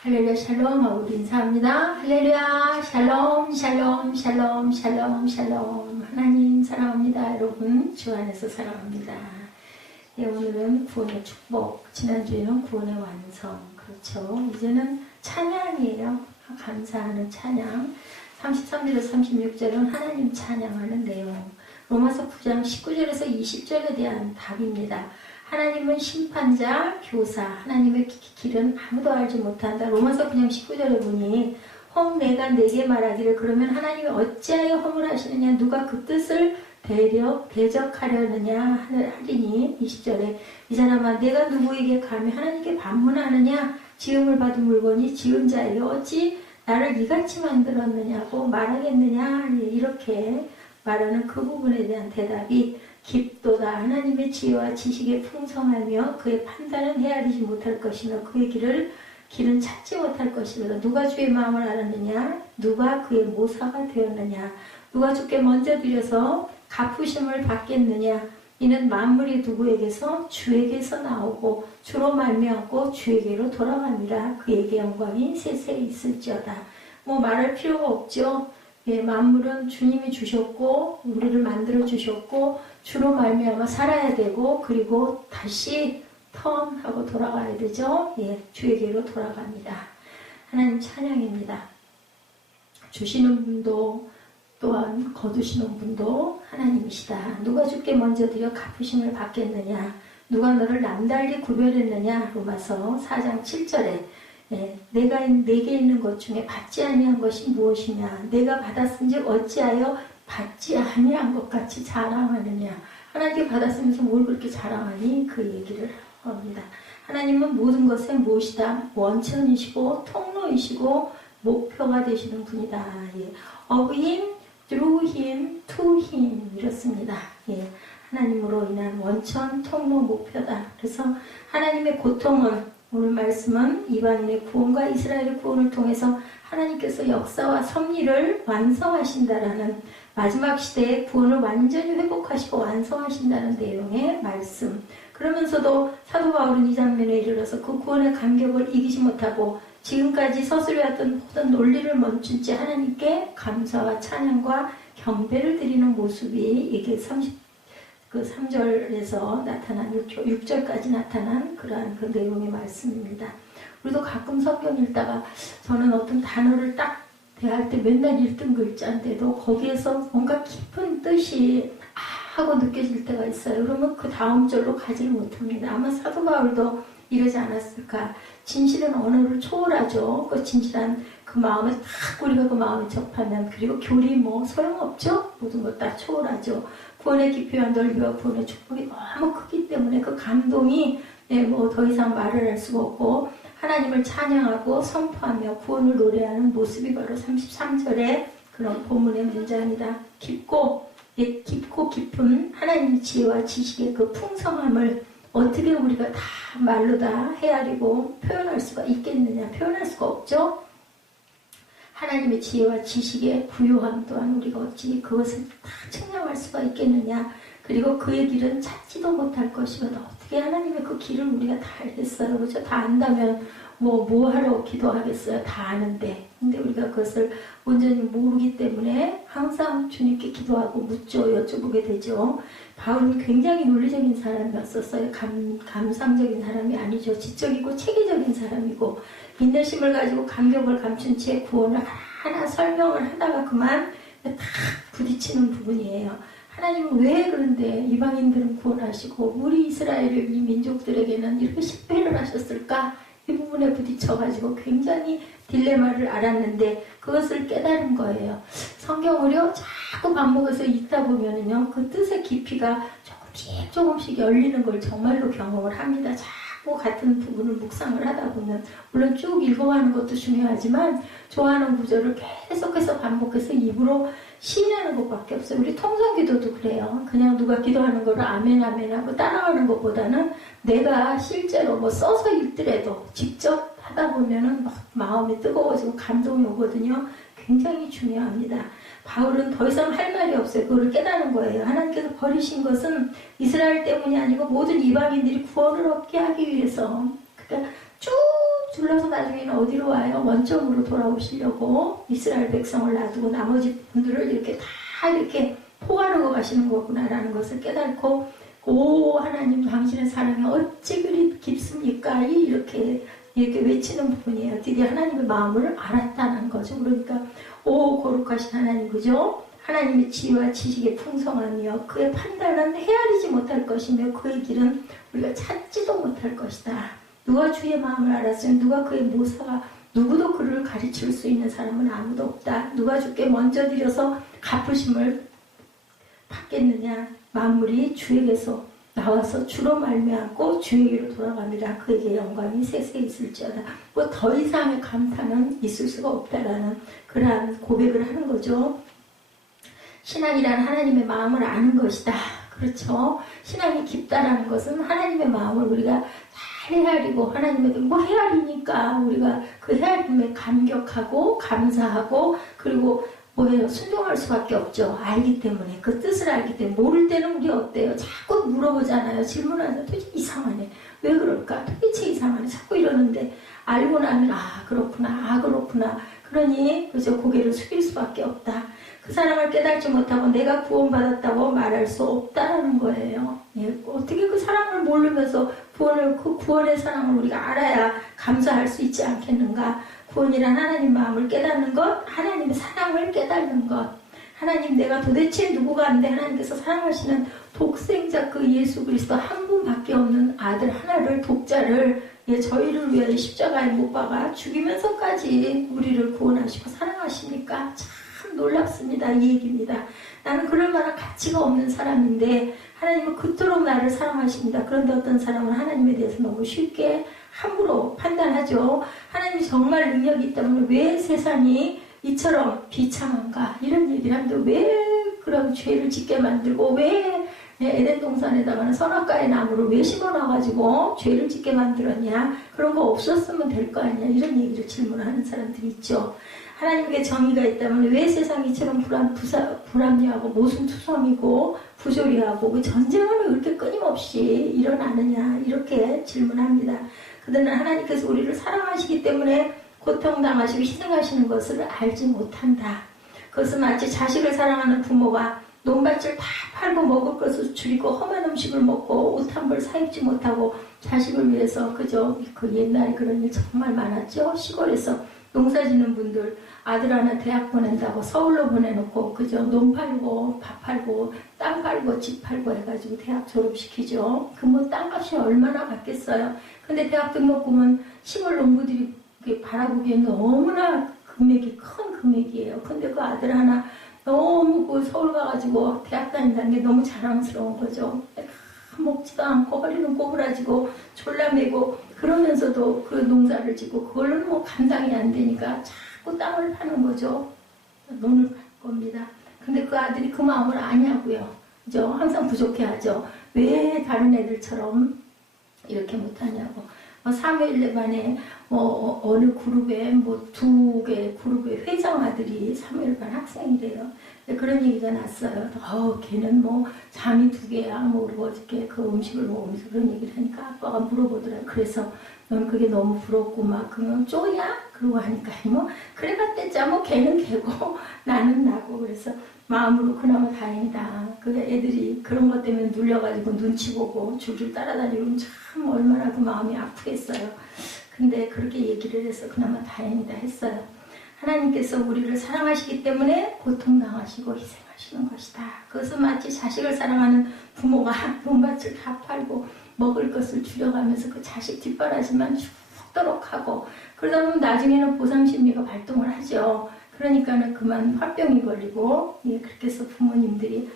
할렐루야 샬롬 하고 인사합니다. 할렐루야 샬롬 샬롬 샬롬 샬롬 샬롬. 하나님 사랑합니다. 여러분 주 안에서 사랑합니다. 예, 오늘은 구원의 축복, 지난주에는 구원의 완성. 그렇죠. 이제는 찬양이에요. 감사하는 찬양. 33절에서 36절은 하나님 찬양하는 내용. 로마서 9장 19절에서 20절에 대한 답입니다. 하나님은 심판자, 교사, 하나님의 길은 아무도 알지 못한다. 로마서 그냥 19절에 보니 혹 내가 내게 말하기를 그러면 하나님이 어찌하여 허물하시느냐, 누가 그 뜻을 대적하려느냐 하리니 20절에 이 사람아 내가 누구에게 감히 하나님께 반문하느냐, 지음을 받은 물건이 지은 자에게 어찌 나를 이같이 만들었느냐고 말하겠느냐, 이렇게 말하는 그 부분에 대한 대답이 깊도다. 하나님의 지혜와 지식에 풍성하며 그의 판단은 헤아리지 못할 것이며 그의 길은 찾지 못할 것이며 누가 주의 마음을 알았느냐, 누가 그의 모사가 되었느냐, 누가 주께 먼저 드려서 갚으심을 받겠느냐. 이는 만물이 누구에게서? 주에게서 나오고 주로 말미암고 주에게로 돌아갑니다. 그에게 영광이 세세히 있을지어다. 뭐 말할 필요가 없죠. 예, 만물은 주님이 주셨고 우리를 만들어 주셨고 주로 말미암아 살아야 되고 그리고 다시 턴하고 돌아가야 되죠. 예, 주에게로 돌아갑니다. 하나님 찬양입니다. 주시는 분도 또한 거두시는 분도 하나님이시다. 누가 주께 먼저 드려 갚으심을 받겠느냐, 누가 너를 남달리 구별했느냐. 로마서 4장 7절에 내가 내게 있는 것 중에 받지 아니한 것이 무엇이냐, 내가 받았은즉 어찌하여 받지 아니한 것 같이 자랑하느냐. 하나님께 받았으면서 뭘 그렇게 자랑하니, 그 얘기를 합니다. 하나님은 모든 것에 무엇이다? 원천이시고 통로이시고 목표가 되시는 분이다. 예. Of Him, through Him, to Him 이렇습니다. 예. 하나님으로 인한 원천, 통로, 목표다. 그래서 하나님의 고통은, 오늘 말씀은 이방인의 구원과 이스라엘의 구원을 통해서 하나님께서 역사와 섭리를 완성하신다라는, 마지막 시대의 구원을 완전히 회복하시고 완성하신다는 내용의 말씀. 그러면서도 사도 바울은 이 장면에 이르러서 그 구원의 감격을 이기지 못하고 지금까지 서술해왔던 모든 논리를 멈춘 채 하나님께 감사와 찬양과 경배를 드리는 모습이 이게 3절에서 나타난 6절까지 나타난 그러한 그 내용의 말씀입니다. 우리도 가끔 성경 읽다가 저는 어떤 단어를 딱 대할 때 맨날 1등 글자인데도 거기에서 뭔가 깊은 뜻이 하고 느껴질 때가 있어요. 그러면 그 다음 절로 가지를 못합니다. 아마 사도 바울도 이러지 않았을까. 진실은 언어를 초월하죠. 그 진실한 그 마음에 딱 우리가 그 마음에 접하면, 그리고 교리 뭐 소용없죠. 모든 것 다 초월하죠. 구원의 깊이와 넓이와 구원의 축복이 너무 크기 때문에 그 감동이 뭐 더 이상 말을 할 수가 없고, 하나님을 찬양하고 선포하며 구원을 노래하는 모습이 바로 33절의 그런 본문의 문장이다. 깊고 깊은 하나님의 지혜와 지식의 그 풍성함을 어떻게 우리가 다 말로 다 헤아리고 표현할 수가 있겠느냐. 표현할 수가 없죠. 하나님의 지혜와 지식의 부요함 또한 우리가 어찌 그것을 다 측량할 수가 있겠느냐. 그리고 그의 길은 찾지도 못할 것이거든. 어떻게 하나님의 그 길을 우리가 다 알겠어요. 그렇죠? 다 안다면 뭐 하러 기도하겠어요. 다 아는데. 근데 우리가 그것을 온전히 모르기 때문에 항상 주님께 기도하고 묻죠. 여쭤보게 되죠. 바울은 굉장히 논리적인 사람이었었어요. 감상적인 사람이 아니죠. 지적이고 체계적인 사람이고, 인내심을 가지고 감격을 감춘 채 구원을 하나 설명을 하다가 그만 딱 부딪히는 부분이에요. 하나님은 왜 그런데 이방인들은 구원하시고 우리 이스라엘을, 이 민족들에게는 이렇게 식배를 하셨을까? 이 부분에 부딪혀가지고 굉장히 딜레마를 알았는데 그것을 깨달은 거예요. 성경을요 자꾸 반복해서 읽다 보면은요 그 뜻의 깊이가 조금씩 열리는 걸 정말로 경험을 합니다. 자꾸 같은 부분을 묵상을 하다 보면, 물론 쭉 읽어가는 것도 중요하지만 좋아하는 구절을 계속해서 반복해서 입으로 시인하는 것밖에 없어요. 우리 통성기도도 그래요. 그냥 누가 기도하는 거를 아멘 아멘 하고 따라가는 것보다는 내가 실제로 뭐 써서 읽더라도 직접 하다 보면은 막 마음이 뜨거워지고 감동이 오거든요. 굉장히 중요합니다. 바울은 더 이상 할 말이 없어요. 그걸 깨닫는 거예요. 하나님께서 버리신 것은 이스라엘 때문이 아니고 모든 이방인들이 구원을 얻게 하기 위해서. 그러니까 쭉 둘러서 나중에는 어디로 와요? 원점으로 돌아오시려고 이스라엘 백성을 놔두고 나머지 분들을 이렇게 다 이렇게 포괄하고 가시는 거구나라는 것을 깨닫고, 오 하나님 당신의 사랑이 어찌 그리 깊습니까? 이렇게 외치는 부분이에요. 드디어 하나님의 마음을 알았다는 거죠. 그러니까 오 거룩하신 하나님, 그죠? 하나님의 지혜와 지식의 풍성하며 그의 판단은 헤아리지 못할 것이며 그의 길은 우리가 찾지도 못할 것이다. 누가 주의 마음을 알았으면 누가 그의 모사가, 누구도 그를 가르칠 수 있는 사람은 아무도 없다. 누가 주께 먼저 드려서 갚으심을 받겠느냐. 만물이 주에게서 나와서 주로 말미암고 주에게로 돌아갑니다. 그에게 영광이 세세 있을지어다. 뭐 더 이상의 감탄은 있을 수가 없다라는 그러한 고백을 하는 거죠. 신앙이란 하나님의 마음을 아는 것이다. 그렇죠. 신앙이 깊다라는 것은 하나님의 마음을 우리가 잘 헤아리고, 하나님에게 뭐 헤아리니까 우리가 그 헤아림에 감격하고 감사하고, 그리고 뭐예요? 순종할 수밖에 없죠. 알기 때문에, 그 뜻을 알기 때문에. 모를 때는 우리 어때요? 자꾸 물어보잖아요. 질문하잖아요. 도대체 이상하네. 왜 그럴까? 도대체 이상하네. 자꾸 이러는데 알고 나면 아 그렇구나. 그러니 그저 고개를 숙일 수밖에 없다. 그 사람을 깨닫지 못하고 내가 구원받았다고 말할 수 없다라는 거예요. 예, 어떻게 그 사람을 모르면서 그 구원의 사랑을 우리가 알아야 감사할 수 있지 않겠는가? 구원이란 하나님 마음을 깨닫는 것, 하나님의 사랑을 깨닫는 것. 하나님, 내가 도대체 누구가 안 돼? 하나님께서 사랑하시는 독생자 그 예수 그리스도 한 분밖에 없는 아들 하나를, 독자를, 예, 저희를 위해 십자가에 못 박아 죽이면서까지 우리를 구원하시고 사랑하시니까 참 놀랍습니다. 이 얘기입니다. 나는 그럴 만한 가치가 없는 사람인데 하나님은 그토록 나를 사랑하십니다. 그런데 어떤 사람은 하나님에 대해서 너무 쉽게 함부로 판단하죠. 하나님이 정말 능력이 있다면 왜 세상이 이처럼 비참한가? 이런 얘기를 하는데 왜 그런 죄를 짓게 만들고, 왜 에덴 동산에다가는 선악과의 나무를 왜 심어놔가지고 죄를 짓게 만들었냐? 그런 거 없었으면 될 거 아니야? 이런 얘기를 질문하는 사람들이 있죠. 하나님께 정의가 있다면 왜 세상이 이처럼 불합리하고 모순투성이고 부조리하고 그 전쟁은 왜 이렇게 끊임없이 일어나느냐? 이렇게 질문합니다. 그들은 하나님께서 우리를 사랑하시기 때문에 고통당하시고 희생하시는 것을 알지 못한다. 그것은 마치 자식을 사랑하는 부모가 논밭을 다 팔고 먹을 것을 줄이고 험한 음식을 먹고 옷 한 벌 사입지 못하고 자식을 위해서, 그저 그 옛날에 그런 일 정말 많았죠. 시골에서 농사짓는 분들 아들 하나 대학 보낸다고 서울로 보내놓고 그저 논 팔고 밥 팔고 땅 팔고 집 팔고 해가지고 대학 졸업시키죠. 그 뭐 땅값이 얼마나 받겠어요. 근데 대학 등록금은 시골 농부들이 바라보기엔 너무나 금액이 큰 금액이에요. 근데 그 아들 하나 너무 그 서울 가가지고 대학 다닌다는 게 너무 자랑스러운 거죠. 먹지도 않고 허리는 꼬부라지고 졸라매고 그러면서도 그 농사를 짓고 그걸로는 뭐 감당이 안 되니까 자꾸 땅을 파는 거죠. 논을 팔 겁니다. 근데 그 아들이 그 마음을 아냐고요. 그죠? 항상 부족해하죠. 왜 다른 애들처럼 이렇게 못하냐고. 사무엘반에 어느 그룹에 두 개 그룹의 회장 아들이 사무엘반 학생이래요. 그런 얘기가 났어요. 걔는 잠이 2개야 그러고 어저께 그 음식을 먹으면서 그런 얘기를 하니까 아빠가 물어보더라고요. 그래서 넌 그게 너무 부럽고 그러면 쪼야? 그러고 하니까 그래 봤댔자 걔는 걔고 나는 나고. 그래서 마음으로 그나마 다행이다. 그 애들이 그런 것 때문에 눌려가지고 눈치 보고 줄줄 따라다니면 참 얼마나 그 마음이 아프겠어요. 근데 그렇게 얘기를 해서 그나마 다행이다 했어요. 하나님께서 우리를 사랑하시기 때문에 고통당하시고 희생하시는 것이다. 그것은 마치 자식을 사랑하는 부모가 논밭을 다 팔고 먹을 것을 줄여가면서 그 자식 뒷바라지만 죽도록 하고, 그러다 보면 나중에는 보상심리가 발동을 하죠. 그러니까는 그만 화병이 걸리고, 그렇게 해서 부모님들이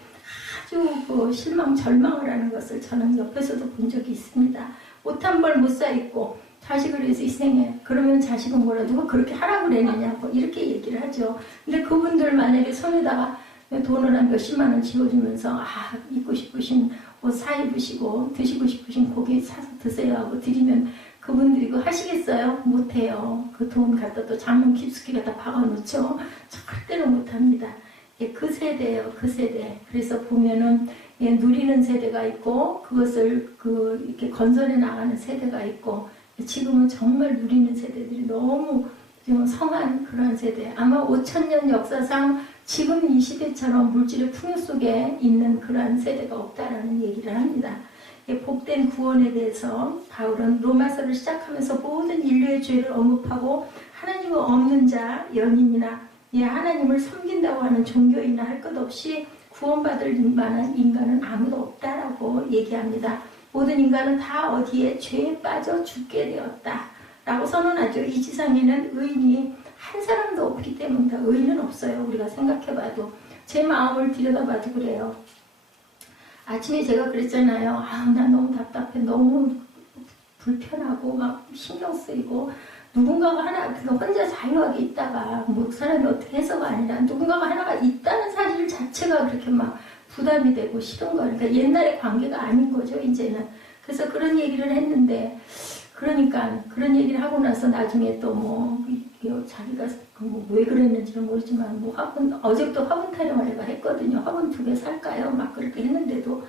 아주 실망, 절망을 하는 것을 저는 옆에서도 본 적이 있습니다. 옷 한 벌 못 사입고 자식을 위해서 희생해. 그러면 자식은 뭐라 누가 그렇게 하라고 그랬느냐고 이렇게 얘기를 하죠. 근데 그분들 만약에 손에다가 돈을 한 몇십만 원 쥐어주면서 입고 싶으신 옷 사입으시고 드시고 싶으신 고기 사서 드세요 하고 드리면 그분들이 그거 하시겠어요? 못해요. 그 돈 갖다 또 장문 깊숙이 갖다 박아놓죠. 절대로 못합니다. 그 세대예요. 그 세대. 그래서 보면은 누리는 세대가 있고 그것을 이렇게 건설해 나가는 세대가 있고 지금은 정말 누리는 세대들이 너무 성한 그런 세대. 아마 5,000년 역사상 지금 이 시대처럼 물질의 풍요 속에 있는 그러한 세대가 없다라는 얘기를 합니다. 복된 구원에 대해서 바울은 로마서를 시작하면서 모든 인류의 죄를 언급하고 하나님이 없는 자, 연인이나 하나님을 섬긴다고 하는 종교인이나 할 것 없이 구원받을 만한 인간은 아무도 없다라고 얘기합니다. 모든 인간은 다 어디에 죄에 빠져 죽게 되었다 라고 선언하죠. 이 지상에는 의인이 한 사람도 없기 때문이다. 의인은 없어요. 우리가 생각해봐도. 제 마음을 들여다봐도 그래요. 아침에 제가 그랬잖아요. 나 너무 답답해. 너무 불편하고 막 신경 쓰이고 누군가가 하나 혼자 자유하게 있다가 뭐 사람이 어떻게 해서가 아니라 누군가가 하나가 있다는 사실 자체가 그렇게 막 부담이 되고 싫은 거예요. 그러니까 옛날의 관계가 아닌 거죠, 이제는. 그래서 그런 얘기를 했는데, 그러니까 그런 얘기를 하고 나서 나중에 또 자기가 왜 그랬는지는 모르지만 어제부터 화분 타령을 내가 했거든요. 화분 2개 살까요? 막 그렇게 했는데도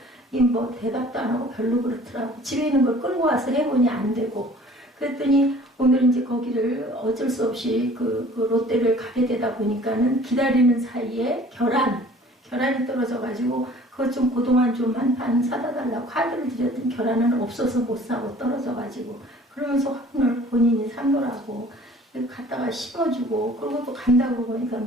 대답도 안 하고 별로 그렇더라고. 집에 있는 걸 끌고 와서 해보니 안 되고. 그랬더니 오늘 이제 거기를 어쩔 수 없이 그 롯데를 가게 되다 보니까는 기다리는 사이에 계란이 떨어져가지고 그것 좀 그동안 좀 한 판 사다 달라고 카드를 드렸더니 계란은 없어서 못 사고 떨어져가지고 그러면서 화분을 본인이 샀노라고 갖다가 심어주고 그리고 또 간다고 보니까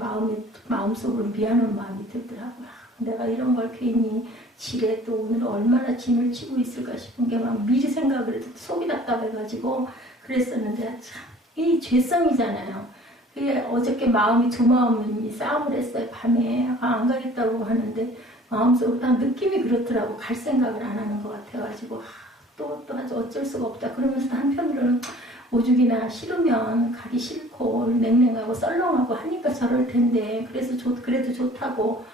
마음속으로 미안한 마음이 들더라고요. 내가 이런 걸 괜히 지레 또 오늘 얼마나 짐을 지고 있을까 싶은 게 막 미리 생각을 해도 속이 답답해가지고 그랬었는데 참 이 죄성이잖아요. 그게 어저께 두 마음이 싸움을 했어요. 밤에 안 가겠다고 하는데 마음속으로 다 느낌이 그렇더라고. 갈 생각을 안 하는 것 같아가지고 또 아주 어쩔 수가 없다. 그러면서 한편으로는 오죽이나 싫으면 가기 싫고 냉랭하고 썰렁하고 하니까 저럴 텐데 그래도 좋다고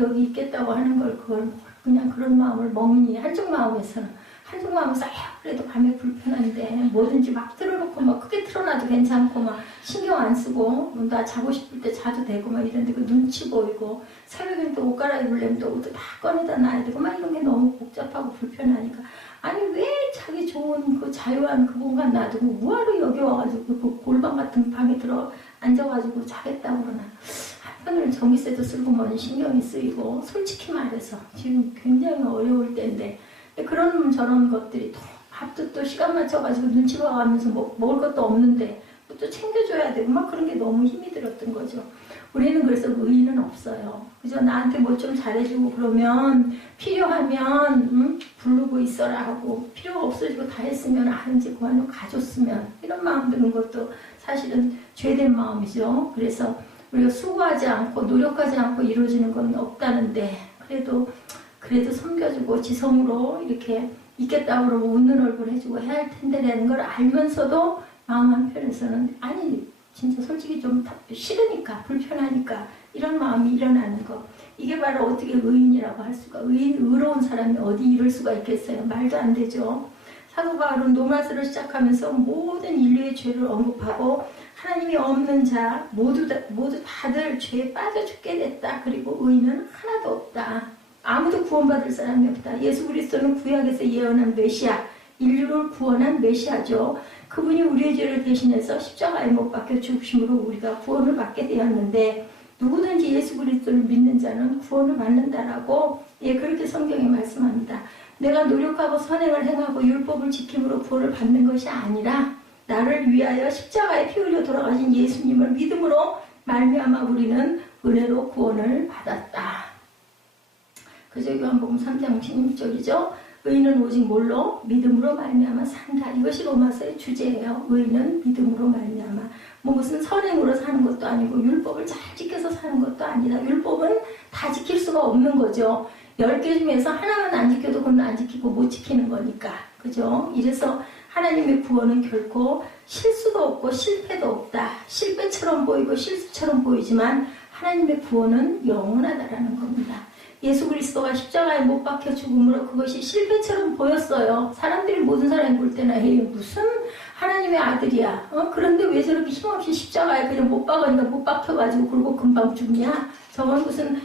여기 있겠다고 하는 걸 그걸 그냥 그런 마음을 먹니 한쪽 마음에서 그래도 밤에 불편한데 뭐든지 막 틀어놓고 막 크게 틀어놔도 괜찮고 막 신경 안 쓰고 나 자고 싶을 때 자도 되고 막 이런데 그 눈치 보이고 새벽엔 또 옷 갈아입으려면 또 옷도 다 꺼내다 놔야 되고 막 이런 게 너무 복잡하고 불편하니까 아니 왜 자기 좋은 그 자유한 그 공간 놔두고 뭐하러 여기 와가지고 그 골방 같은 방에 들어 앉아가지고 자겠다고 그러나 한편으로는 전기세도 쓰고 뭐니 신경이 쓰이고 솔직히 말해서 지금 굉장히 어려울 때인데 그런 저런 것들이 밥도 또 시간 맞춰가지고 눈치 봐가면서 먹을 것도 없는데 또 챙겨줘야 되고 막 그런 게 너무 힘이 들었던 거죠. 우리는 그래서 의의는 없어요. 그죠? 나한테 뭐 좀 잘해주고 그러면 필요하면 부르고 있어라 하고 필요가 없어지고 다 했으면 이제 그만 가줬으면 이런 마음 드는 것도 사실은 죄된 마음이죠. 그래서 우리가 수고하지 않고 노력하지 않고 이루어지는 건 없다는데 그래도 섬겨주고 지성으로 이렇게 있겠다고 그러고 웃는 얼굴 해주고 해야 할 텐데라는 걸 알면서도 마음 한편에서는 아니 진짜 솔직히 좀 싫으니까 불편하니까 이런 마음이 일어나는 거 이게 바로 어떻게 의인이라고 할 수가 의로운 사람이 어디 이럴 수가 있겠어요. 말도 안 되죠. 사도 바울은 로마서를 시작하면서 모든 인류의 죄를 언급하고 하나님이 없는 자 모두 다들 죄에 빠져 죽게 됐다. 그리고 의인은 하나도 없다. 아무도 구원받을 사람이 없다. 예수 그리스도는 구약에서 예언한 메시아, 인류를 구원한 메시아죠. 그분이 우리의 죄를 대신해서 십자가에 못 박혀 죽으심으로 우리가 구원을 받게 되었는데 누구든지 예수 그리스도를 믿는 자는 구원을 받는다라고 그렇게 성경에 말씀합니다. 내가 노력하고 선행을 행하고 율법을 지킴으로 구원을 받는 것이 아니라 나를 위하여 십자가에 피 흘려 돌아가신 예수님을 믿음으로 말미암아 우리는 은혜로 구원을 받았다. 그죠? 요한복음 3장 16절이죠. 의인은 오직 뭘로? 믿음으로 말미암아 산다. 이것이 로마서의 주제예요. 의인은 믿음으로 말미암아. 무슨 선행으로 사는 것도 아니고 율법을 잘 지켜서 사는 것도 아니라 율법은 다 지킬 수가 없는 거죠. 10개 중에서 하나만 안 지켜도 그건 안 지키고 못 지키는 거니까. 그죠? 이래서 하나님의 구원은 결코 실수도 없고 실패도 없다. 실패처럼 보이고 실수처럼 보이지만 하나님의 구원은 영원하다라는 겁니다. 예수 그리스도가 십자가에 못 박혀 죽음으로 그것이 실패처럼 보였어요. 모든 사람이 볼 때나 무슨 하나님의 아들이야. 그런데 왜 저렇게 힘없이 십자가에 그냥 못 박으니까 못 박혀가지고 그러고 금방 죽냐? 저건 무슨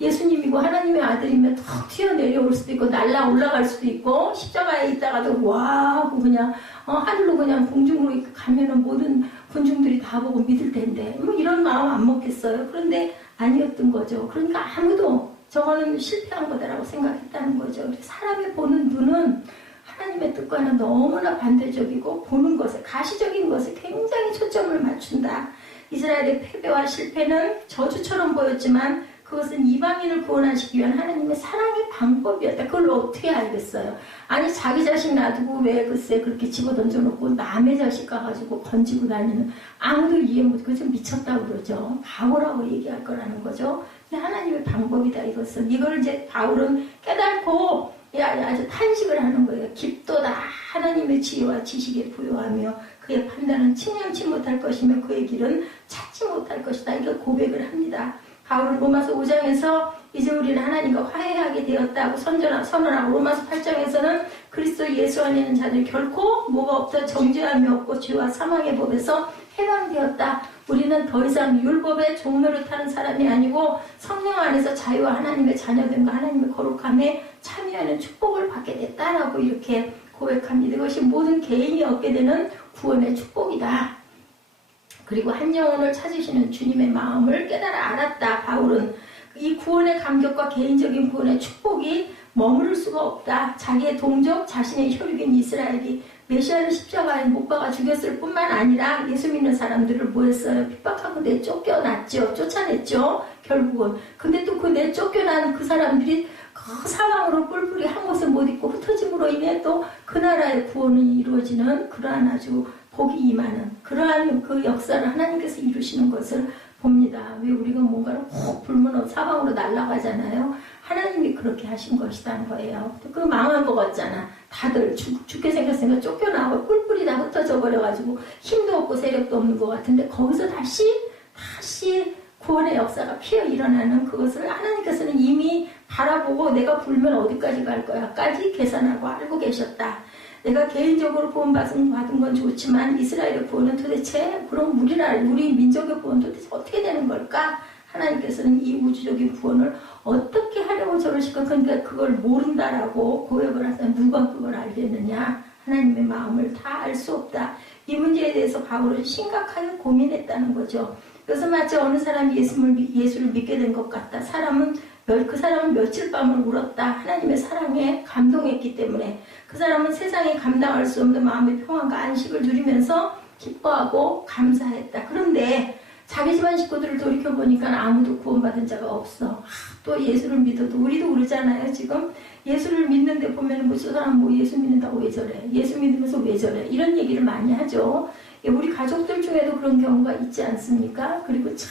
예수님이고 하나님의 아들이면 턱 튀어내려올 수도 있고 날라 올라갈 수도 있고 십자가에 있다가도 와 하고 그냥 하늘로 그냥 공중으로 가면은 모든 군중들이 다 보고 믿을 텐데 뭐 이런 마음 안 먹겠어요. 그런데 아니었던 거죠. 그러니까 아무도 저거는 실패한 거다라고 생각했다는 거죠. 사람이 보는 눈은 하나님의 뜻과는 너무나 반대적이고 보는 것에 가시적인 것에 굉장히 초점을 맞춘다. 이스라엘의 패배와 실패는 저주처럼 보였지만 그것은 이방인을 구원하시기 위한 하나님의 사랑의 방법이었다. 그걸 어떻게 알겠어요? 아니 자기 자식 놔두고 왜 글쎄 그렇게 집어던져놓고 남의 자식 가가지고 건지고 다니는 아무도 이해 못하고 그거 좀 미쳤다고 그러죠. 바보라고 얘기할 거라는 거죠. 근데 하나님의 방법이다 이것은. 이걸 이제 바울은 깨닫고 아주 탄식을 하는 거예요. 깊도다 하나님의 지혜와 지식에 부여하며 그의 판단은 측량치 못할 것이며 그의 길은 찾지 못할 것이다. 이걸 고백을 합니다. 바울은 로마서 5장에서 이제 우리는 하나님과 화해하게 되었다고 선언하고 로마서 8장에서는 그리스도 예수 안에 있는 자들 결코 뭐가 없다 정죄함이 없고 죄와 사망의 법에서 해방되었다. 우리는 더 이상 율법의 종로를 타는 사람이 아니고 성령 안에서 자유와 하나님의 자녀됨과 하나님의 거룩함에 참여하는 축복을 받게 됐다라고 이렇게 고백합니다. 이것이 모든 개인이 얻게 되는 구원의 축복이다. 그리고 한 영혼을 찾으시는 주님의 마음을 깨달아 알았다. 바울은 이 구원의 감격과 개인적인 구원의 축복이 머무를 수가 없다. 자기의 동족, 자신의 혈육인 이스라엘이 메시아를 십자가에 못 박아 죽였을 뿐만 아니라 예수 믿는 사람들을 뭐 했어요? 핍박하고 내쫓겨났죠. 쫓아냈죠. 결국은. 근데 또 그 내쫓겨난 그 사람들이 그 사망으로 뿔뿔이 한 곳에 못 있고 흩어짐으로 인해 또 그 나라의 구원이 이루어지는 그러한 아주 복이 임하는 그러한 그 역사를 하나님께서 이루시는 것을 봅니다. 왜 우리가 뭔가를 혹 불면 사방으로 날아가잖아요. 하나님이 그렇게 하신 것이라는 거예요. 그 망한 것 같잖아. 다들 죽게 생겼으니까 쫓겨나고 뿔뿔이 다 흩어져 버려가지고 힘도 없고 세력도 없는 것 같은데 거기서 다시 구원의 역사가 피어 일어나는 그것을 하나님께서는 이미 바라보고 내가 불면 어디까지 갈 거야까지 계산하고 알고 계셨다. 내가 개인적으로 구원받은 건 좋지만 이스라엘의 구원은 도대체 그럼 우리 민족의 구원 도대체 어떻게 되는 걸까? 하나님께서는 이 우주적인 구원을 어떻게 하려고 저러실까? 그러니까 그걸 모른다라고 고백을 하자. 누가 그걸 알겠느냐? 하나님의 마음을 다 알 수 없다. 이 문제에 대해서 바울은 심각하게 고민했다는 거죠. 그래서 마치 어느 사람이 예수를 믿게 된 것 같다. 그 사람은 며칠 밤을 울었다. 하나님의 사랑에 감동했기 때문에 그 사람은 세상에 감당할 수 없는 마음의 평안과 안식을 누리면서 기뻐하고 감사했다. 그런데 자기 집안 식구들을 돌이켜보니까 아무도 구원받은 자가 없어. 또 예수를 믿어도 우리도 그러잖아요. 지금 예수를 믿는데 보면 저 사람 뭐 예수 믿는다고 왜 저래? 예수 믿으면서 왜 저래? 이런 얘기를 많이 하죠. 우리 가족들 중에도 그런 경우가 있지 않습니까? 그리고 참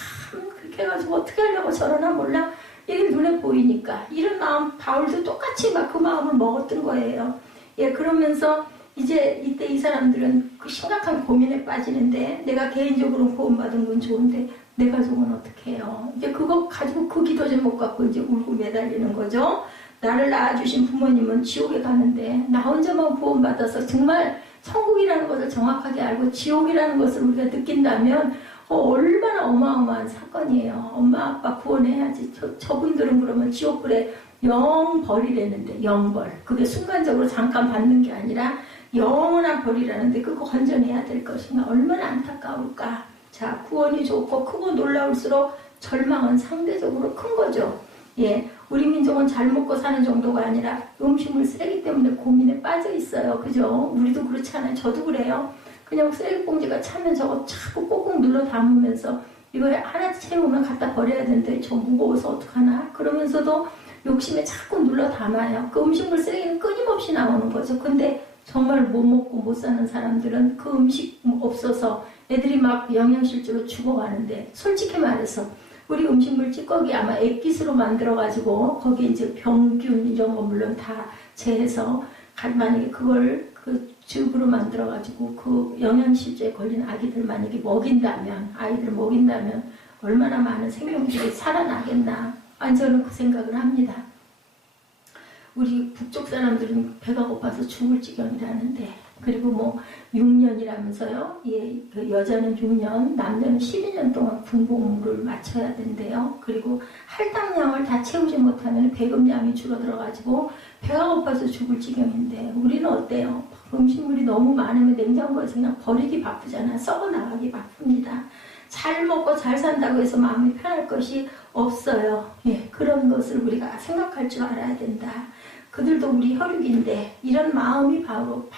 그렇게 해가지고 어떻게 하려고 저러나 몰라. 이게 눈에 보이니까 이런 마음 바울도 똑같이 막 그 마음을 먹었던 거예요. 그러면서 이제 이때 이 사람들은 그 심각한 고민에 빠지는데 내가 개인적으로 구원받은 건 좋은데 내 가족은 어떻게 해요? 이제 그거 가지고 그 기도 제목 갖고 이제 울고 매달리는 거죠. 나를 낳아주신 부모님은 지옥에 가는데 나 혼자만 구원받아서 정말 천국이라는 것을 정확하게 알고 지옥이라는 것을 우리가 느낀다면 얼마나 어마어마한 사건이에요. 엄마 아빠 구원해야지. 저분들은 그러면 지옥불에 영벌이라는데 영벌. 그게 순간적으로 잠깐 받는 게 아니라 영원한 벌이라는데 그거 건져내야 될 것인가. 얼마나 안타까울까. 자, 구원이 좋고 크고 놀라울수록 절망은 상대적으로 큰 거죠. 우리 민족은 잘 먹고 사는 정도가 아니라 음식물 쓰레기 때문에 고민에 빠져 있어요. 그죠? 우리도 그렇지 않아요. 저도 그래요. 그냥 쓰레기봉지가 차면 저거 자꾸 꼭꼭 눌러 담으면서 이거 하나 채우면 갖다 버려야 되는데 저 무거워서 어떡하나? 그러면서도 욕심에 자꾸 눌러 담아요. 그 음식물 쓰레기는 끊임없이 나오는 거죠. 근데 정말 못 먹고 못 사는 사람들은 그 음식 없어서 애들이 막 영양실조로 죽어가는데 솔직히 말해서 우리 음식물 찌꺼기 아마 액기스로 만들어가지고 거기에 이제 병균 이런 거 물론 다 제해서 만약에 그걸 그 즙으로 만들어가지고 그 영양실조에 걸린 아기들 만약에 아이들 먹인다면 얼마나 많은 생명들이 살아나겠나. 저는 그 생각을 합니다. 우리 북쪽 사람들은 배가 고파서 죽을 지경이라는데 그리고 뭐 6년이라면서요. 예, 그 여자는 6년, 남자는 12년 동안 군복무를 마쳐야 된대요. 그리고 할당량을 다 채우지 못하면 배급량이 줄어들어가지고 배가 고파서 죽을 지경인데 우리는 어때요? 음식물이 너무 많으면 냉장고에서 그냥 버리기 바쁘잖아. 썩어 나가기 바쁩니다. 잘 먹고 잘 산다고 해서 마음이 편할 것이 없어요. 예, 그런 것을 우리가 생각할 줄 알아야 된다. 그들도 우리 혈육인데 이런 마음이 바로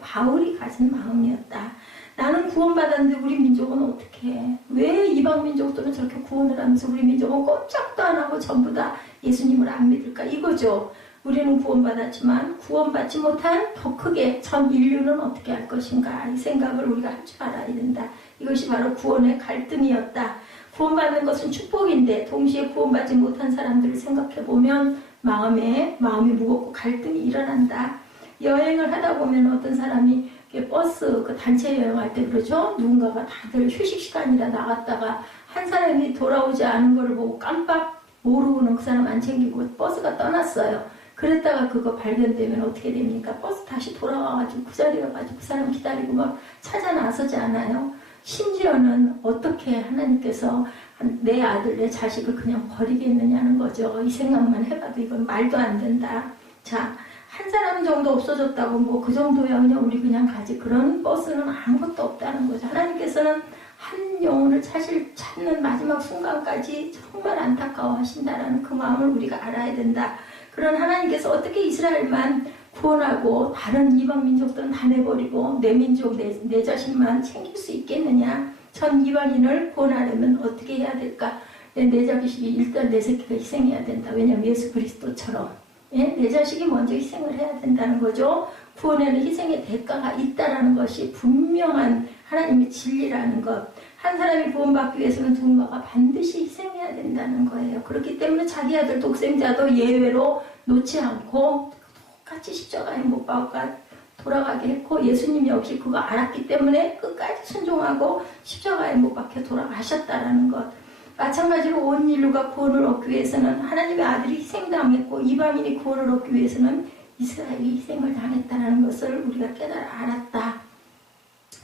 바울이 가진 마음이었다. 나는 구원받았는데 우리 민족은 어떻게 해? 왜 이방 민족들은 저렇게 구원을 하면서 우리 민족은 꼼짝도 안 하고 전부 다 예수님을 안 믿을까? 이거죠. 우리는 구원받았지만 구원받지 못한 더 크게 전 인류는 어떻게 할 것인가? 이 생각을 우리가 할 줄 알아야 된다. 이것이 바로 구원의 갈등이었다. 구원받는 것은 축복인데 동시에 구원받지 못한 사람들을 생각해보면 마음이 무겁고 갈등이 일어난다. 여행을 하다 보면 어떤 사람이 버스 그 단체 여행할 때 그러죠. 누군가가 다들 휴식 시간이라 나갔다가 한 사람이 돌아오지 않은 걸 보고 깜빡 모르고는 그 사람 안 챙기고 버스가 떠났어요. 그랬다가 그거 발견되면 어떻게 됩니까? 버스 다시 돌아와가지고 그 자리에 가지고 그 사람 기다리고 막 찾아 나서지 않아요? 심지어는 어떻게 하나님께서 내 아들, 내 자식을 그냥 버리겠느냐는 거죠. 이 생각만 해봐도 이건 말도 안 된다. 자, 한 사람 정도 없어졌다고 뭐 그 정도야 그냥 우리 그냥 가지. 그런 버스는 아무것도 없다는 거죠. 하나님께서는 한 영혼을 찾는 마지막 순간까지 정말 안타까워하신다라는 그 마음을 우리가 알아야 된다. 그런 하나님께서 어떻게 이스라엘만 구원하고 다른 이방 민족들은 다 내버리고 내 민족, 내 자신만 챙길 수 있겠느냐? 전 이방인을 구원하려면 어떻게 해야 될까? 내 자식이 일단 내 새끼가 희생해야 된다. 왜냐하면 예수 그리스도처럼 내 자식이 먼저 희생을 해야 된다는 거죠. 구원에는 희생의 대가가 있다라는 것이 분명한 하나님의 진리라는 것. 한 사람이 구원받기 위해서는 누군가가 반드시 희생해야 된다는 거예요. 그렇기 때문에 자기 아들 독생자도 예외로 놓지 않고 똑같이 십자가에 못 박아 돌아가게 했고 예수님이 역시 그거 알았기 때문에 끝까지 순종하고 십자가에 못 박혀 돌아가셨다라는 것. 마찬가지로 온 인류가 구원을 얻기 위해서는 하나님의 아들이 희생당했고 이방인이 구원을 얻기 위해서는 이스라엘이 희생을 당했다는 것을 우리가 깨달아 알았다.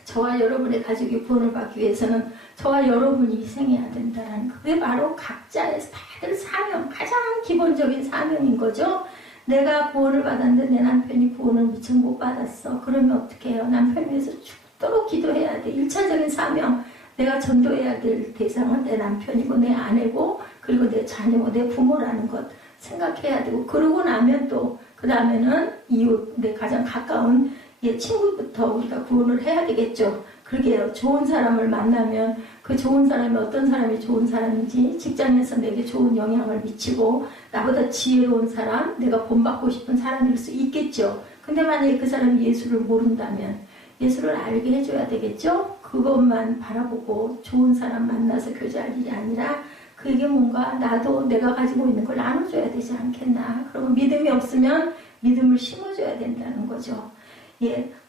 저와 여러분의 가족이 구원을 받기 위해서는 저와 여러분이 희생해야 된다는 그게 바로 각자의 다들 사명, 가장 기본적인 사명인 거죠. 내가 구원을 받았는데 내 남편이 구원을 미처 못 받았어. 그러면 어떻게 해요? 남편을 위해서 죽도록 기도해야 돼. 1차적인 사명. 내가 전도해야 될 대상은 내 남편이고 내 아내고 그리고 내 자녀고 내 부모라는 것 생각해야 되고 그러고 나면 또 그 다음에는 이웃, 내 가장 가까운 친구부터 우리가 구원을 해야 되겠죠. 그러게요. 좋은 사람을 만나면 그 좋은 사람이 어떤 사람이 좋은 사람인지 직장에서 내게 좋은 영향을 미치고 나보다 지혜로운 사람, 내가 본받고 싶은 사람일 수 있겠죠. 근데 만약에 그 사람이 예수를 모른다면 예수를 알게 해줘야 되겠죠. 그것만 바라보고 좋은 사람 만나서 교제할 일이 아니라 그게 뭔가 나도 내가 가지고 있는 걸 나눠줘야 되지 않겠나. 그러면 믿음이 없으면 믿음을 심어줘야 된다는 거죠.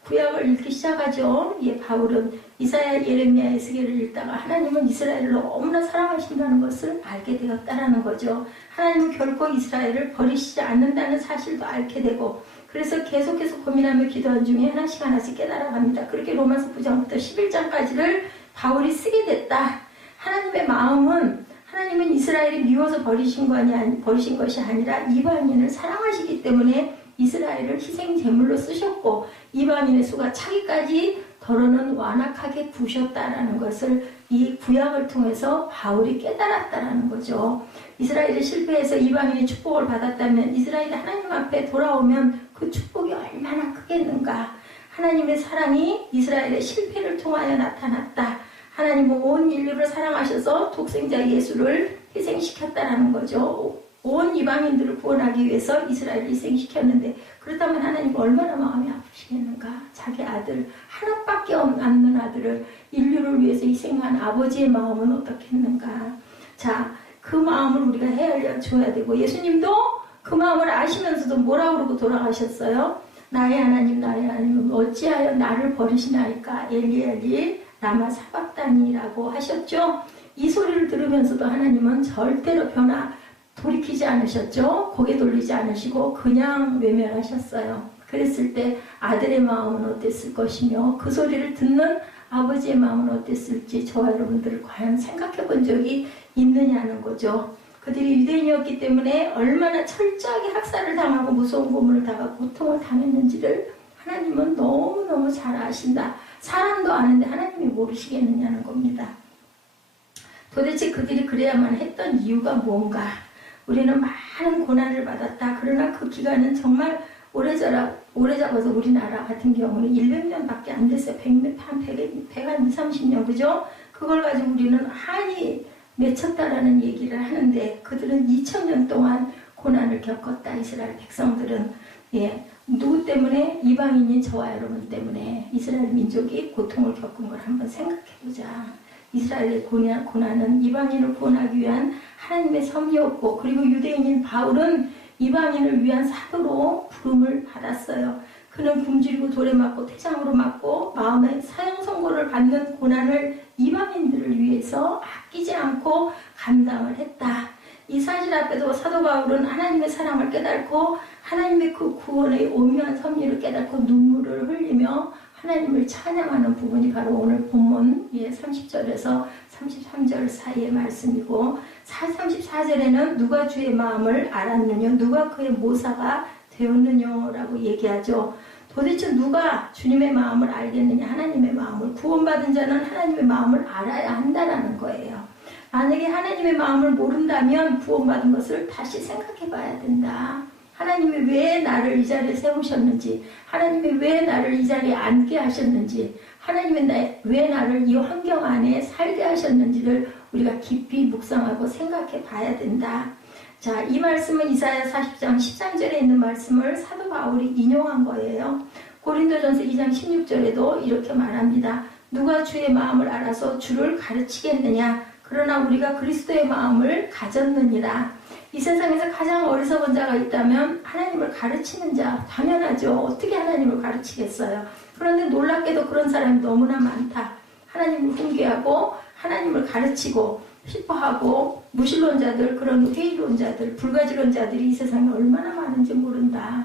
구약을 읽기 시작하죠. 바울은 이사야, 예레미야, 에스겔을 읽다가 하나님은 이스라엘을 너무나 사랑하신다는 것을 알게 되었다라는 거죠. 하나님은 결코 이스라엘을 버리시지 않는다는 사실도 알게 되고 그래서 계속해서 고민하며 기도한 중에 하나씩 깨달아갑니다. 그렇게 로마서 9장부터 11장까지를 바울이 쓰게 됐다. 하나님의 마음은 하나님은 이스라엘이 미워서 버리신 것이 아니라 이방인을 사랑하시기 때문에 이스라엘을 희생 제물로 쓰셨고 이방인의 수가 차기까지 더러는 완악하게 부셨다라는 것을 이 구약을 통해서 바울이 깨달았다라는 거죠. 이스라엘이 실패해서 이방인의 축복을 받았다면 이스라엘이 하나님 앞에 돌아오면 그 축복이 얼마나 크겠는가. 하나님의 사랑이 이스라엘의 실패를 통하여 나타났다. 하나님은 온 인류를 사랑하셔서 독생자 예수를 희생시켰다라는 거죠. 온 이방인들을 구원하기 위해서 이스라엘을 희생시켰는데 그렇다면 하나님은 얼마나 마음이 아프시겠는가. 자기 아들 하나밖에 없는 아들을 인류를 위해서 희생한 아버지의 마음은 어떻겠는가. 자, 그 마음을 우리가 헤아려줘야 되고 예수님도 그 마음을 아시면서도 뭐라 그러고 돌아가셨어요? 나의 하나님 어찌하여 나를 버리시나이까. 엘리 엘리 라마 사박다니라고 하셨죠. 이 소리를 들으면서도 하나님은 절대로 돌이키지 않으셨죠. 고개 돌리지 않으시고 그냥 외면하셨어요. 그랬을 때 아들의 마음은 어땠을 것이며 그 소리를 듣는 아버지의 마음은 어땠을지 저와 여러분들을 과연 생각해 본 적이 있느냐는 거죠. 그들이 유대인이었기 때문에 얼마나 철저하게 학살을 당하고 무서운 고문을 당하고 고통을 당했는지를 하나님은 너무너무 잘 아신다. 사람도 아는데 하나님이 모르시겠느냐는 겁니다. 도대체 그들이 그래야만 했던 이유가 뭔가? 우리는 많은 고난을 받았다. 그러나 그 기간은 정말 오래 잡아서 우리나라 같은 경우는 100년밖에 안 됐어요. 130년, 그죠? 그걸 가지고 우리는 한이 맺혔다라는 얘기를 하는데 그들은 2000년 동안 고난을 겪었다. 이스라엘 백성들은. 누구 때문에? 이방인인 저와 여러분 때문에 이스라엘 민족이 고통을 겪은 걸 한번 생각해보자. 이스라엘의 고난은 이방인을 구원하기 위한 하나님의 섭리였고, 그리고 유대인인 바울은 이방인을 위한 사도로 부름을 받았어요. 그는 굶주리고 돌에 맞고 태장으로 맞고 마음의 사형 선고를 받는 고난을 이방인들을 위해서 아끼지 않고 감당을 했다. 이 사실 앞에도 사도 바울은 하나님의 사랑을 깨닫고 하나님의 그 구원의 오묘한 섭리를 깨닫고 눈물을 흘리며 하나님을 찬양하는 부분이 바로 오늘 본문 30절에서 33절 사이의 말씀이고, 34절에는 누가 주의 마음을 알았느냐, 누가 그의 모사가 되었느냐라고 얘기하죠. 도대체 누가 주님의 마음을 알겠느냐? 하나님의 마음을. 구원받은 자는 하나님의 마음을 알아야 한다라는 거예요. 만약에 하나님의 마음을 모른다면 구원받은 것을 다시 생각해 봐야 된다. 하나님이 왜 나를 이 자리에 세우셨는지, 하나님이 왜 나를 이 자리에 앉게 하셨는지, 하나님이 왜 나를 이 환경 안에 살게 하셨는지를 우리가 깊이 묵상하고 생각해 봐야 된다. 자, 이 말씀은 이사야 40장 13절에 있는 말씀을 사도 바울이 인용한 거예요. 고린도전서 2장 16절에도 이렇게 말합니다. 누가 주의 마음을 알아서 주를 가르치겠느냐? 그러나 우리가 그리스도의 마음을 가졌느니라. 이 세상에서 가장 어리석은 자가 있다면 하나님을 가르치는 자, 당연하죠. 어떻게 하나님을 가르치겠어요? 그런데 놀랍게도 그런 사람이 너무나 많다. 하나님을 훈계하고 하나님을 가르치고 싶어하고 무신론자들, 그런 회의론자들, 불가지론자들이 이 세상에 얼마나 많은지 모른다.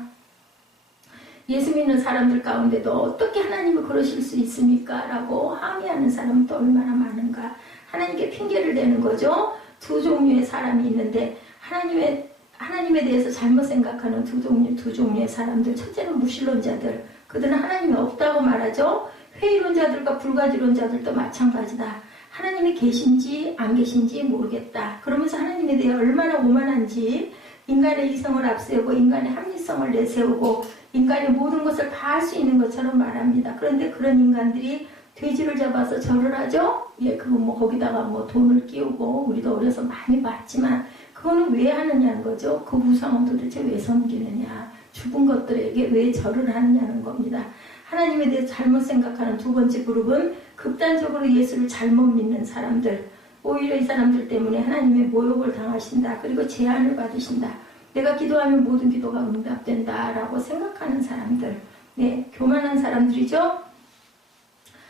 예수 믿는 사람들 가운데도 어떻게 하나님을 그러실 수 있습니까? 라고 항의하는 사람도 얼마나 많은가. 하나님께 핑계를 대는 거죠. 두 종류의 사람이 있는데 하나님에 대해서 잘못 생각하는 두 종류의 사람들. 첫째는 무신론자들. 그들은 하나님이 없다고 말하죠. 회의론자들과 불가지론자들도 마찬가지다. 하나님이 계신지 안 계신지 모르겠다. 그러면서 하나님에 대해 얼마나 오만한지, 인간의 이성을 앞세우고 인간의 합리성을 내세우고 인간의 모든 것을 다 할 수 있는 것처럼 말합니다. 그런데 그런 인간들이 돼지를 잡아서 절을 하죠. 그거 거기다가 돈을 끼우고, 우리도 어려서 많이 봤지만 그거는 왜 하느냐는 거죠. 그 우상은 도대체 왜 섬기느냐, 죽은 것들에게 왜 절을 하느냐는 겁니다. 하나님에 대해 잘못 생각하는 두 번째 그룹은 극단적으로 예수를 잘못 믿는 사람들. 오히려 이 사람들 때문에 하나님의 모욕을 당하신다. 그리고 제한을 받으신다. 내가 기도하면 모든 기도가 응답된다 라고 생각하는 사람들. 교만한 사람들이죠.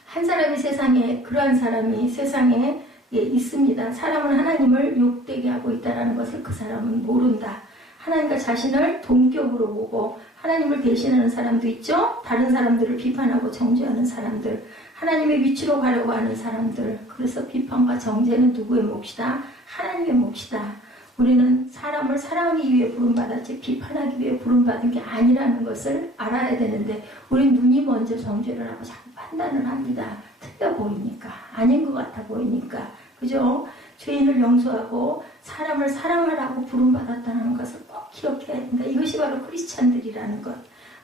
한 사람이 그러한 사람이 세상에 있습니다. 사람은 하나님을 욕되게 하고 있다는 것을 그 사람은 모른다. 하나님과 자신을 동격으로 보고 하나님을 대신하는 사람도 있죠. 다른 사람들을 비판하고 정죄하는 사람들, 하나님의 위치로 가려고 하는 사람들. 그래서 비판과 정죄는 누구의 몫이다? 하나님의 몫이다. 우리는 사람을 사랑하기 위해 부름받았지 비판하기 위해 부름받은 게 아니라는 것을 알아야 되는데, 우리 눈이 먼저 정죄를 하고 자꾸 판단을 합니다. 틀려 보이니까, 아닌 것 같아 보이니까. 그죠? 죄인을 용서하고 사람을 사랑하라고 부름받았다는 것을 꼭 기억해야 된다. 이것이 바로 크리스찬들이라는 것.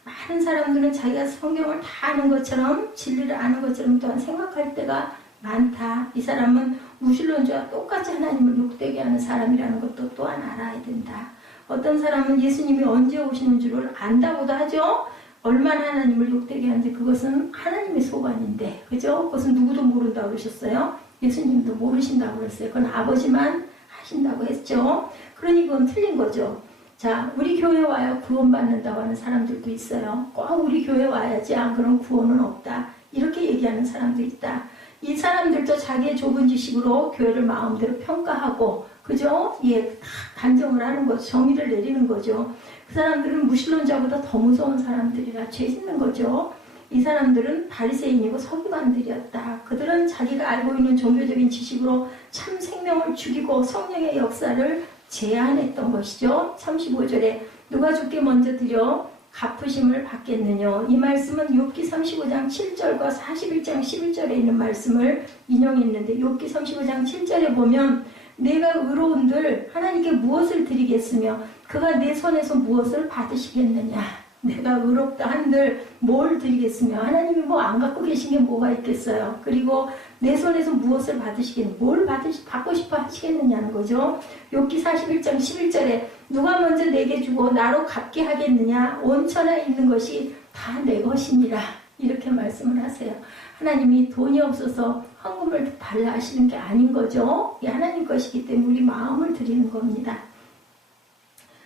많은 사람들은 자기가 성경을 다 아는 것처럼, 진리를 아는 것처럼 또한 생각할 때가 많다. 이 사람은 무신론자와 똑같이 하나님을 욕되게 하는 사람이라는 것도 또한 알아야 된다. 어떤 사람은 예수님이 언제 오시는 줄을 안다고도 하죠. 얼마나 하나님을 욕되게 하는데 그것은 하나님의 소관인데, 그죠? 그것은 누구도 모른다고 그러셨어요. 예수님도 모르신다고 그랬어요. 그건 아버지만 하신다고 했죠. 그러니 그건 틀린 거죠. 자, 우리 교회 와야 구원받는다고 하는 사람들도 있어요. 꼭 우리 교회 와야지, 안 그러면 구원은 없다. 이렇게 얘기하는 사람도 있다. 이 사람들도 자기의 좁은 지식으로 교회를 마음대로 평가하고 그죠? 예, 다 단정을 하는 거죠. 정의를 내리는 거죠. 그 사람들은 무신론자보다 더 무서운 사람들이라 죄 짓는 거죠. 이 사람들은 바리새인이고 서기관들이었다. 그들은 자기가 알고 있는 종교적인 지식으로 참 생명을 죽이고 성령의 역사를 제한했던 것이죠. 35절에 누가 주께 먼저 드려 갚으심을 받겠느냐. 이 말씀은 욥기 35장 7절과 41장 11절에 있는 말씀을 인용했는데 욥기 35장 7절에 보면 내가 의로운들 하나님께 무엇을 드리겠으며 그가 내 손에서 무엇을 받으시겠느냐. 내가 의롭다 한들 뭘 드리겠으며 하나님이 뭐 안 갖고 계신 게 뭐가 있겠어요. 그리고 내 손에서 무엇을 받으시겠느냐. 뭘 받고 싶어 하시겠느냐는 거죠. 욥기 41장 11절에 누가 먼저 내게 주고 나로 갚게 하겠느냐. 온 천하에 있는 것이 다 내 것이니라. 이렇게 말씀을 하세요. 하나님이 돈이 없어서 헌금을 달라 하시는 게 아닌 거죠. 이 하나님 것이기 때문에 우리 마음을 드리는 겁니다.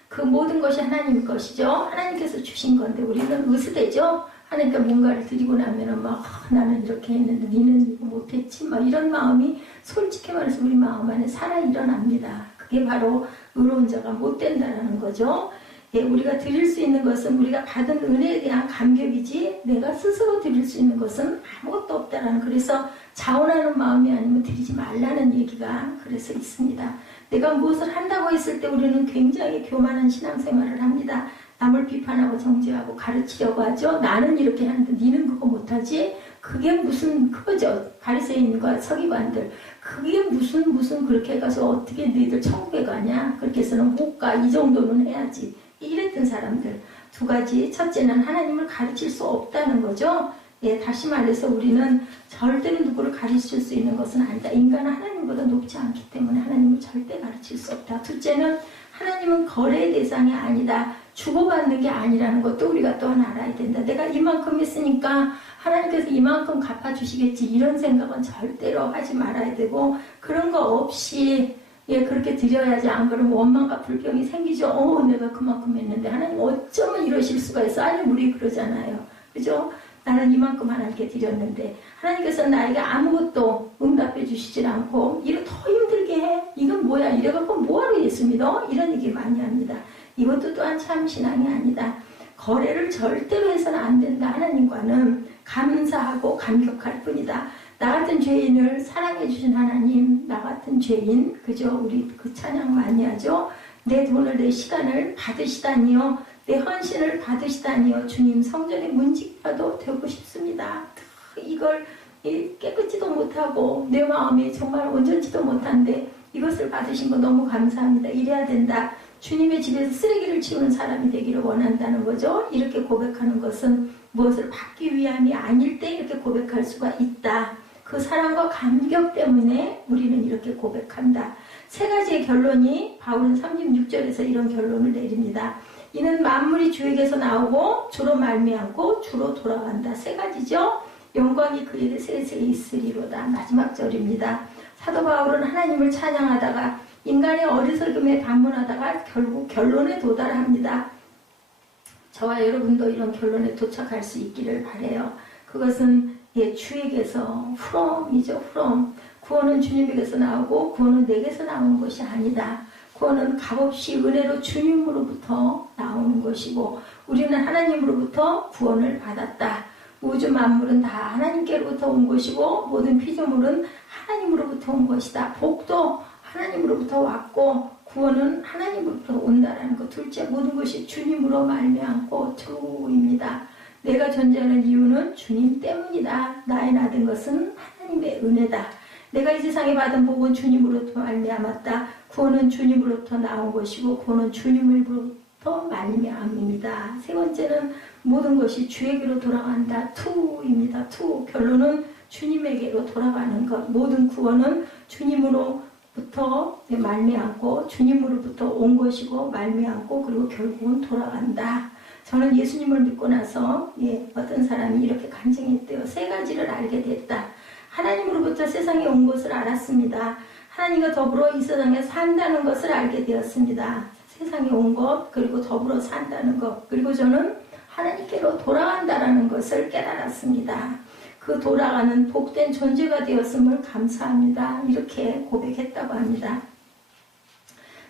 그 모든 것이 하나님 것이죠. 하나님께서 주신 건데 우리는 의스대죠. 하나님께 뭔가를 드리고 나면은 막 나는 이렇게 했는데 니는 이거 못했지 막 이런 마음이 솔직히 말해서 우리 마음 안에 살아 일어납니다. 그게 바로 의로운 자가 못 된다라는 거죠. 예, 우리가 드릴 수 있는 것은 우리가 받은 은혜에 대한 감격이지 내가 스스로 드릴 수 있는 것은 아무것도 없다라는, 그래서 자원하는 마음이 아니면 드리지 말라는 얘기가 그래서 있습니다. 내가 무엇을 한다고 했을 때 우리는 굉장히 교만한 신앙생활을 합니다. 남을 비판하고 정죄하고 가르치려고 하죠. 나는 이렇게 하는데 니는 그거 못하지? 그게 무슨 그거죠. 바리새인과 서기관들. 그게 무슨 그렇게 가서 어떻게 너희들 천국에 가냐? 그렇게 해서는 못 가. 이 정도는 해야지. 이랬던 사람들. 두 가지. 첫째는 하나님을 가르칠 수 없다는 거죠. 예, 다시 말해서 우리는 절대로 누구를 가르칠 수 있는 것은 아니다. 인간은 하나님보다 높지 않기 때문에 하나님을 절대 가르칠 수 없다. 둘째는 하나님은 거래의 대상이 아니다. 주고받는 게 아니라는 것도 우리가 또한 알아야 된다. 내가 이만큼 했으니까 하나님께서 이만큼 갚아주시겠지. 이런 생각은 절대로 하지 말아야 되고, 그런 거 없이 예, 그렇게 드려야지. 안 그러면 원망과 불평이 생기죠. 내가 그만큼 했는데 하나님 어쩌면 이러실 수가 있어. 아니 우리 그러잖아요. 그죠? 나는 이만큼 하나님께 드렸는데 하나님께서 나에게 아무것도 응답해 주시질 않고 이래 더 힘들게 해. 이건 뭐야? 이래갖고 뭐하러 예수 믿어? 이런 얘기 많이 합니다. 이것도 또한 참 신앙이 아니다. 거래를 절대로 해서는 안 된다. 하나님과는 감사하고 감격할 뿐이다. 나 같은 죄인을 사랑해 주신 하나님, 나 같은 죄인, 그죠? 우리 그 찬양 많이 하죠? 내 돈을, 내 시간을 받으시다니요. 내 헌신을 받으시다니요. 주님 성전의 문지기라도 되고 싶습니다. 이걸 깨끗지도 못하고 내 마음이 정말 온전치도 못한데 이것을 받으신 거 너무 감사합니다. 이래야 된다. 주님의 집에서 쓰레기를 치우는 사람이 되기를 원한다는 거죠. 이렇게 고백하는 것은 무엇을 받기 위함이 아닐 때 이렇게 고백할 수가 있다. 그 사랑과 감격 때문에 우리는 이렇게 고백한다. 세 가지의 결론이 바울은 36절에서 이런 결론을 내립니다. 이는 만물이 주에게서 나오고 주로 말미암고 주로 돌아간다. 세 가지죠. 영광이 그에게 세세 있으리로다. 마지막 절입니다. 사도 바울은 하나님을 찬양하다가 인간의 어리석음에 반문하다가 결국 결론에 도달합니다. 저와 여러분도 이런 결론에 도착할 수 있기를 바라요. 그것은 주에게서 from이죠. from. 구원은 주님에게서 나오고 구원은 내게서 나오는 것이 아니다. 구원은 값없이 은혜로 주님으로부터 나오는 것이고 우리는 하나님으로부터 구원을 받았다. 우주 만물은 다 하나님께로부터 온 것이고 모든 피조물은 하나님으로부터 온 것이다. 복도 하나님으로부터 왔고 구원은 하나님으로부터 온다라는 것. 둘째, 모든 것이 주님으로 말미암고 주입니다. 내가 존재하는 이유는 주님 때문이다. 나의 나된 것은 하나님의 은혜다. 내가 이 세상에 받은 복은 주님으로부터 말미암았다. 구원은 주님으로부터 나온 것이고 구원은 주님으로부터 말미암입니다. 세 번째는 모든 것이 주에게로 돌아간다. 투입니다. 투. 결론은 주님에게로 돌아가는 것. 모든 구원은 주님으로부터 말미암고 주님으로부터 온 것이고 말미암고 그리고 결국은 돌아간다. 저는 예수님을 믿고 나서 어떤 사람이 이렇게 간증했대요. 세 가지를 알게 됐다. 하나님으로부터 세상에 온 것을 알았습니다. 하나님과 더불어 이 세상에 산다는 것을 알게 되었습니다. 세상에 온 것, 그리고 더불어 산다는 것, 그리고 저는 하나님께로 돌아간다는 것을 깨달았습니다. 그 돌아가는 복된 존재가 되었음을 감사합니다. 이렇게 고백했다고 합니다.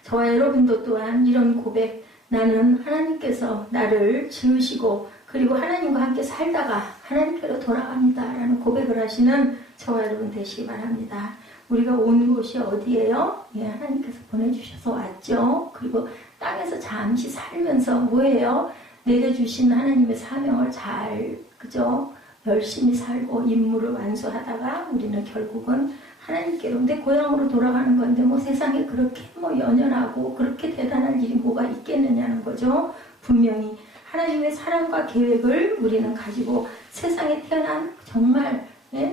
저와 여러분도 또한 이런 고백, 나는 하나님께서 나를 지으시고 그리고 하나님과 함께 살다가 하나님께로 돌아갑니다 라는 고백을 하시는 저와 여러분 되시기 바랍니다. 우리가 온 곳이 어디예요? 예, 하나님께서 보내주셔서 왔죠. 그리고 땅에서 잠시 살면서 뭐예요? 내게 주신 하나님의 사명을 잘, 그죠? 열심히 살고 임무를 완수하다가 우리는 결국은 하나님께로 내 고향으로 돌아가는 건데 뭐 세상에 그렇게 뭐 연연하고 그렇게 대단한 일이 뭐가 있겠느냐는 거죠. 분명히 하나님의 사랑과 계획을 우리는 가지고 세상에 태어난 정말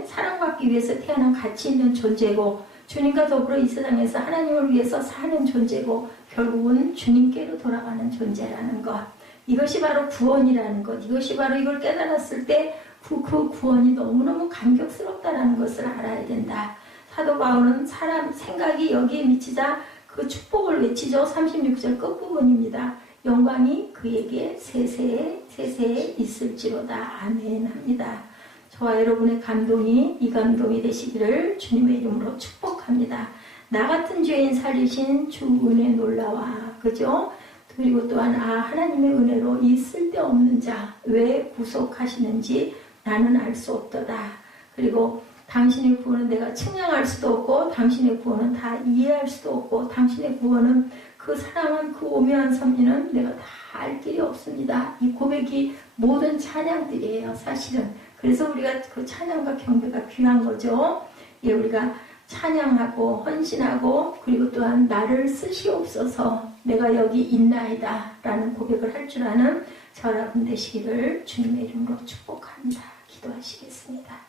사랑받기 위해서 태어난 가치 있는 존재고 주님과 더불어 이 세상에서 하나님을 위해서 사는 존재고 결국은 주님께로 돌아가는 존재라는 것. 이것이 바로 구원이라는 것. 이것이 바로 이걸 깨달았을 때 그 구원이 너무너무 감격스럽다라는 것을 알아야 된다. 사도 바울은 사람 생각이 여기에 미치자 그 축복을 외치죠. 36절 끝부분입니다. 영광이 그에게 세세에 있을지로다. 아멘 합니다. 저와 여러분의 감동이 이 감동이 되시기를 주님의 이름으로 축복합니다. 나 같은 죄인 살리신 주 은혜 놀라와. 그죠? 그리고 또한 하나님의 은혜로 이 쓸데없는 자 왜 구속하시는지 나는 알 수 없도다. 그리고 당신의 구원은 내가 측량할 수도 없고 당신의 구원은 다 이해할 수도 없고 당신의 구원은 그 사랑은 그 오묘한 섭리는 내가 다 알 길이 없습니다. 이 고백이 모든 찬양들이에요. 사실은. 그래서 우리가 그 찬양과 경배가 귀한 거죠. 예, 우리가 찬양하고 헌신하고 그리고 또한 나를 쓰시옵소서 내가 여기 있나이다 라는 고백을 할 줄 아는 저와 여러분 되시기를 주님의 이름으로 축복합니다. 기도하시겠습니다.